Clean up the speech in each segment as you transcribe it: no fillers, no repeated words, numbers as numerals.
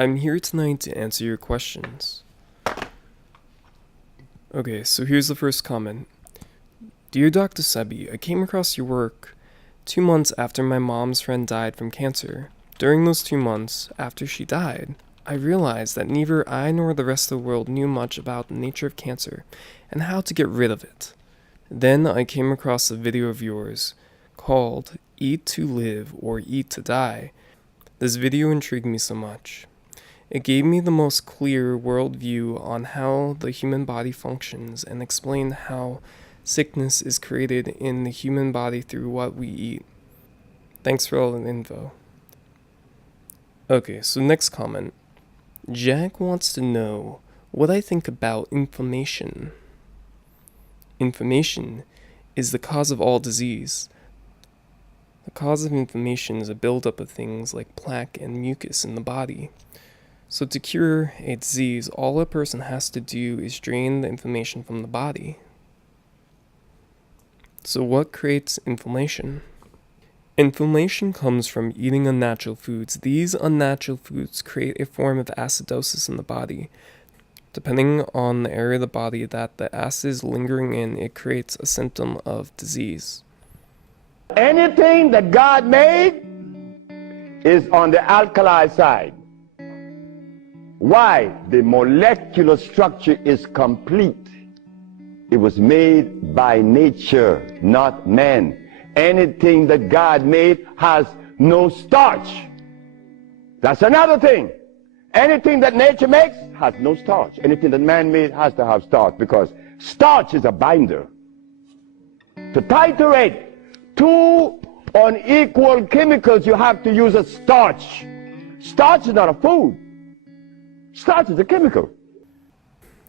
I'm here tonight to answer your questions. Okay, so here's the first comment. Dear Dr. Sebi, I came across your work 2 months after my mom's friend died from cancer. During those 2 months, after she died, I realized that neither I nor the rest of the world knew much about the nature of cancer and how to get rid of it. Then I came across a video of yours called Eat to Live or Eat to Die. This video intrigued me so much. It gave me the most clear worldview on how the human body functions and explained how sickness is created in the human body through what we eat. Thanks for all the info. Okay, so next comment. Jack wants to know what I think about inflammation. Inflammation is the cause of all disease. The cause of inflammation is a buildup of things like plaque and mucus in the body. So to cure a disease, all a person has to do is drain the inflammation from the body. So what creates inflammation? Inflammation comes from eating unnatural foods. These unnatural foods create a form of acidosis in the body. Depending on the area of the body that the acid is lingering in, it creates a symptom of disease. Anything that God made is on the alkali side. Why? The molecular structure is complete. It was made by nature, not man. Anything that God made has no starch. That's another thing. Anything that nature makes has no starch. Anything that man made has to have starch, because starch is a binder. To titrate two unequal chemicals, you have to use a starch. Starch is not a food. Starch is a chemical.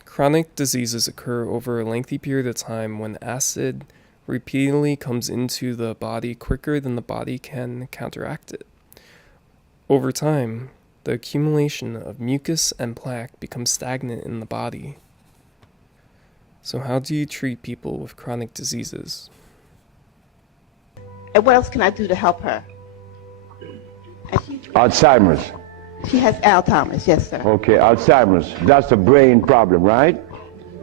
Chronic diseases occur over a lengthy period of time when acid repeatedly comes into the body quicker than the body can counteract it. Over time, the accumulation of mucus and plaque becomes stagnant in the body. So how do you treat people with chronic diseases? And what else can I do to help her? Alzheimer's. She has Alzheimer's, yes, sir. Okay, Alzheimer's. That's a brain problem, right?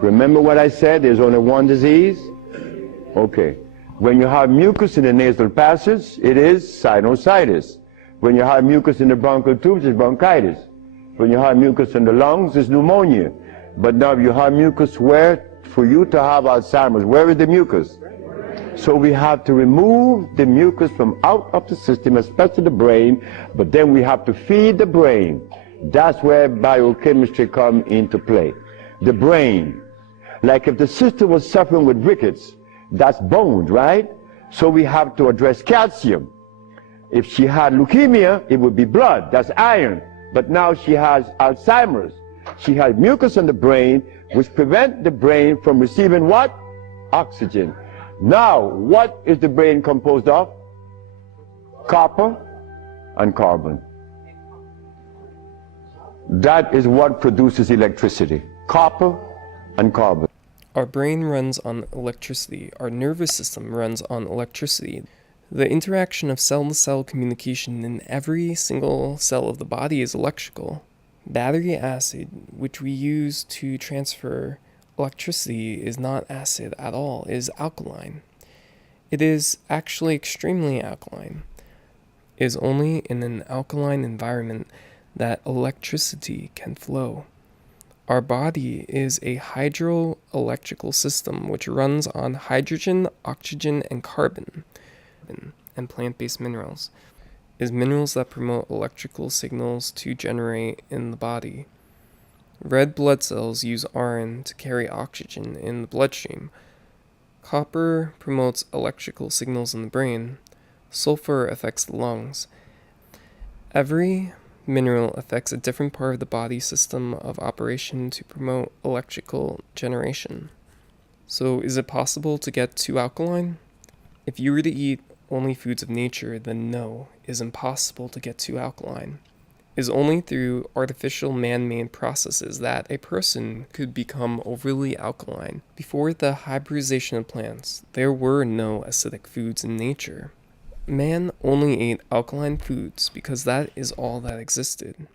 Remember what I said? There's only one disease? Okay. When you have mucus in the nasal passage, it is sinusitis. When you have mucus in the bronchial tubes, it's bronchitis. When you have mucus in the lungs, it's pneumonia. But now you have mucus where? For you to have Alzheimer's, where is the mucus? So we have to remove the mucus from out of the system, especially the brain, but then we have to feed the brain. That's where biochemistry comes into play. The brain. Like if the sister was suffering with rickets, that's bones, right? So we have to address calcium. If she had leukemia, it would be blood, that's iron. But now she has Alzheimer's. She has mucus in the brain, which prevents the brain from receiving what? Oxygen. Now, what is the brain composed of? Copper and carbon. That is what produces electricity. Copper and carbon. Our brain runs on electricity. Our nervous system runs on electricity. The interaction of cell-to-cell communication in every single cell of the body is electrical. Battery acid, which we use to transfer electricity, is not acid at all, it is alkaline. It is actually extremely alkaline. It is only in an alkaline environment that electricity can flow. Our body is a hydroelectrical system which runs on hydrogen, oxygen, and carbon, and plant-based minerals. It is minerals that promote electrical signals to generate in the body. Red blood cells use iron to carry oxygen in the bloodstream. Copper promotes electrical signals in the brain. Sulfur affects the lungs. Every mineral affects a different part of the body system of operation to promote electrical generation. So is it possible to get too alkaline? If you were to eat only foods of nature, then no, it is impossible to get too alkaline. It is only through artificial man-made processes that a person could become overly alkaline. Before the hybridization of plants, there were no acidic foods in nature. Man only ate alkaline foods because that is all that existed.